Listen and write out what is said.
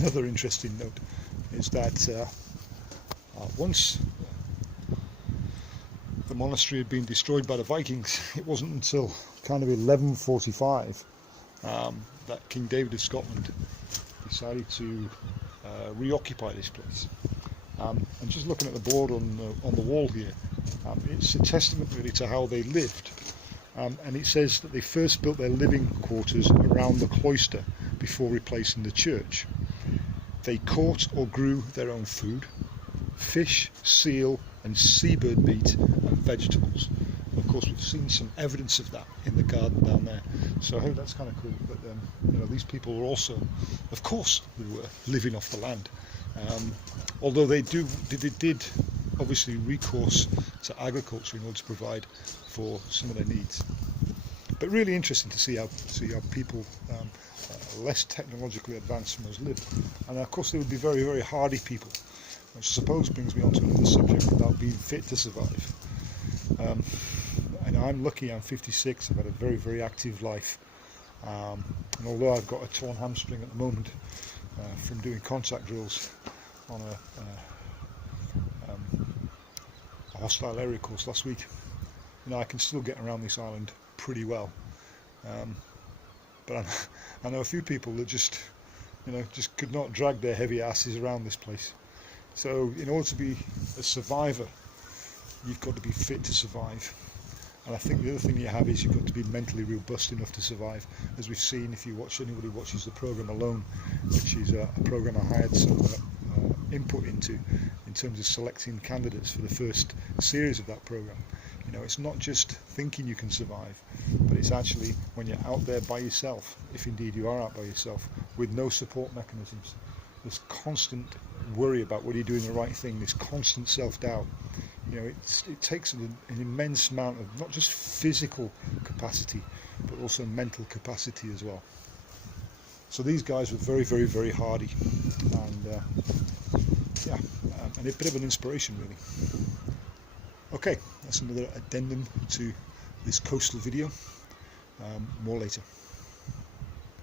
another interesting note is that once the monastery had been destroyed by the Vikings, it wasn't until kind of 1145 that King David of Scotland decided to reoccupy this place. And just looking at the board on the wall here, it's a testament really to how they lived. And it says that they first built their living quarters around the cloister before replacing the church. They caught or grew their own food: fish, seal and seabird meat and vegetables. And of course we've seen some evidence of that in the garden down there, so I hope that's kind of cool. But you know, these people were also, of course, they were living off the land, although they did obviously recourse to agriculture in order to provide for some of their needs. But really interesting to see how people less technologically advanced from us lived. And of course they would be very, very hardy people, which I suppose brings me on to another subject about being fit to survive. And I'm lucky, I'm 56, I've had a very, very active life, and although I've got a torn hamstring at the moment from doing contact drills on a hostile area course last week, you know, I can still get around this island pretty well. But I know a few people that just could not drag their heavy asses around this place. So in order to be a survivor, you've got to be fit to survive. And I think the other thing you have is you've got to be mentally robust enough to survive. As we've seen, if anybody watches the program Alone, which is a program I had some input into in terms of selecting candidates for the first series of that program. You know, it's not just thinking you can survive, but it's actually when you're out there by yourself, if indeed you are out by yourself, with no support mechanisms. This constant worry about whether you're doing the right thing, this constant self-doubt. You know, it takes an immense amount of not just physical capacity, but also mental capacity as well. So these guys were very, very, very hardy, and and a bit of an inspiration, really. Okay, that's another addendum to this coastal video. More later.